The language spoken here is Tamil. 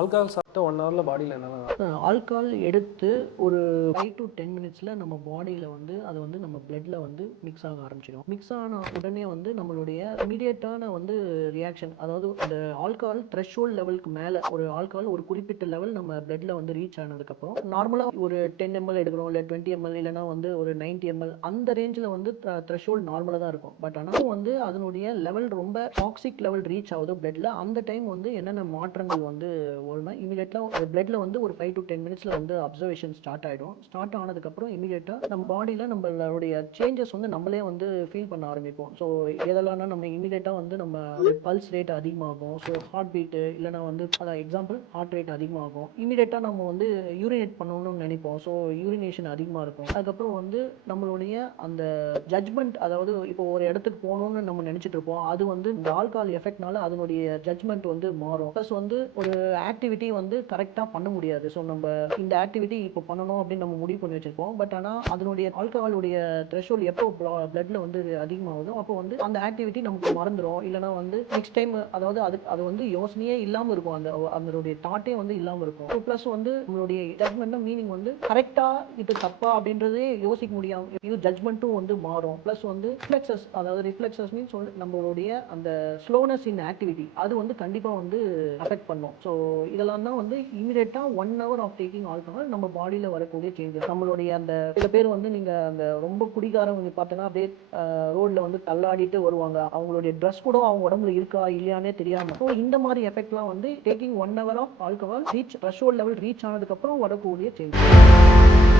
ஆல்கஹால் சாப்பிட்டா 1 ஹவரில் பாடியில் என்னெல்லாம் ஆல்கஹால் எடுத்து ஒரு 5 to 10 மினிட்ஸில் நம்ம பாடியில் வந்து அது வந்து நம்ம பிளட்டில் வந்து மிக்ஸ் ஆக ஆரம்பிச்சிடும். மிக்ஸ் ஆன உடனே வந்து நம்மளுடைய இமீடியட்டான வந்து ரியாக்ஷன், அதாவது அந்த ஆல்கஹால் த்ரெஷ்ஹோல்ட் லெவலுக்கு மேலே ஒரு ஆல்கஹால் ஒரு குறிப்பிட்ட லெவல் நம்ம பிளட்டில் வந்து ரீச் ஆனதுக்கப்புறம் நார்மலாக ஒரு 10 ml எடுக்கிறோம், இல்லை 20 ml, இல்லைனா வந்து ஒரு 90 ml அந்த ரேஞ்சில் வந்து த்ரெஷ்ஹோல்ட் நார்மலாக தான் இருக்கும். பட் ஆனால் வந்து அதனுடைய லெவல் ரொம்ப டாக்ஸிக் லெவல் ரீச் ஆகுது பிளட்டில். அந்த டைம் வந்து என்னென்ன மாற்றங்கள் வந்து வரும்னா, இமீடியட்டாக பிளட்ல வந்து ஒரு 5 to 10 மினிட்ஸில் வந்து அப்சர்வேஷன் ஸ்டார்ட் ஆகிடும். ஸ்டார்ட் ஆனதுக்கப்புறம் இமீடியட்டாக நம்ம பாடியில் நம்மளுடைய சேஞ்சஸ் வந்து நம்மளே வந்து ஃபீல் பண்ண ஆரம்பிப்போம். ஸோ எதெல்லாம்னா நம்ம இமீடியட்டாக வந்து நம்ம பல்ஸ் ரேட் அதிகமாகும். ஸோ ஹார்ட் பீட்டு இல்லைனா வந்து எக்ஸாம்பிள் ஹார்ட் ரேட் அதிகமாகும். இமீடியட்டாக நம்ம வந்து யூரினேட் பண்ணணும்னு நினைப்போம். ஸோ யூரினேஷன் அதிகமாக இருக்கும். அதுக்கப்புறம் வந்து நம்மளுடைய அந்த ஜட்ஜ்மெண்ட், அதாவது இப்போ ஒரு இடத்துக்கு போகணும்னு நம்ம நினச்சிட்டு இருப்போம், அது வந்து இந்த ஆல்கஹால் எஃபெக்ட்னால அதனுடைய ஜட்ஜ்மெண்ட் வந்து மாறும். ப்ளஸ் வந்து ஒரு ஆக்டிவிட்டி வந்து கரெக்டாக பண்ண முடியாது. ஸோ நம்ம இந்த ஆக்டிவிட்டி இப்போ பண்ணணும் அப்படின்னு நம்ம முடிவு பண்ணி வச்சிருப்போம். பட் ஆனால் அதனுடைய ஆல்கஹாலுடைய த்ரெஷ்ஹோல்ட் எப்போ பிளட்ல வந்து அதிகமாகுதோ அப்போ வந்து அந்த ஆக்டிவிட்டி நமக்கு மறந்துடும். இல்லைனா வந்து நெக்ஸ்ட் டைம், அதாவது அது வந்து யோசனையே இல்லாமல் இருக்கும், அதனுடைய தாட்டே வந்து இல்லாமல் இருக்கும். ப்ளஸ் வந்து நம்மளுடைய ஜட்மெண்ட் மீனிங் வந்து கரெக்டாக இது தப்பா அப்படின்றதே யோசிக்க முடியாமல் இது ஜட்மெண்ட்டும் வந்து மாறும். ப்ளஸ் வந்து ரிஃப்ளெக்ஸஸ், அதாவது ரிஃப்ளெக்ஸஸ் மீன்ஸ் நம்மளுடைய அந்த ஸ்லோனஸ் இன் ஆக்டிவிட்டி அது வந்து கண்டிப்பாக வந்து அஃபெக்ட் பண்ணும். ஸோ இதெல்லாம் தான் வந்து இமீடியட்டாக 1 hour ஆஃப் டேக்கிங் ஆல்கஹால் நம்ம பாடியில் வரக்கூடிய சேஞ்சஸ். நம்மளுடைய அந்த சில பேர் வந்து நீங்கள் அந்த ரொம்ப குடிகாரங்க பார்த்தோன்னா அப்படியே ரோட்டில் வந்து தள்ளாடிட்டு வருவாங்க. அவங்களுடைய ட்ரெஸ் கூட அவங்க உடம்புல இருக்கா இல்லையானே தெரியாமல். ஸோ இந்த மாதிரி எஃபெக்ட்லாம் வந்து taking 1 hour of alcohol reach threshold level reach ஆனதுக்கப்புறம் வரக்கூடிய சேஞ்சஸ்.